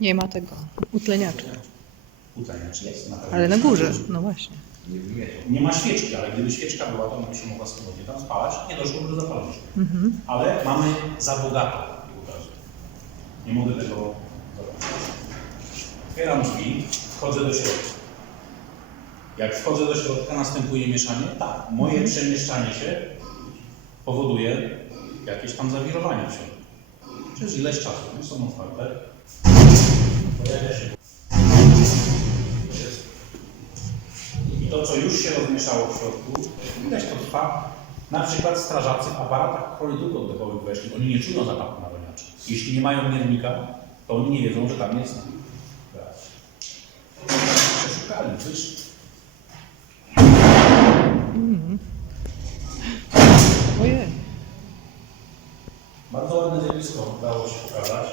Nie ma tego utleniacza. Utleniacz jest. Na pewno Ale na górze, no właśnie. Nie. Nie ma świeczki, ale gdyby świeczka była, to ona by się mogła swobodnie tam spalać. Nie doszło do zapalenia. Mhm. Ale mamy za bogato. Nie mogę tego zrobić. Otwieram drzwi, wchodzę do środka. Jak wchodzę do środka, następuje mieszanie? Tak. Moje przemieszczanie się powoduje jakieś tam zawirowanie w środku. Przez ileś czasu. One są otwarte. Pojawia się. I to, co już się rozmieszało w środku, widać to trwa. Na przykład strażacy w aparatach chorobów oddechowych weszli. Oni nie czują zapachu nawodniacza. Jeśli nie mają miernika, to oni nie wiedzą, że tam jest gaz. Przeszukali, wyszli. Ojej. Bardzo ładne zjawisko udało się pokazać.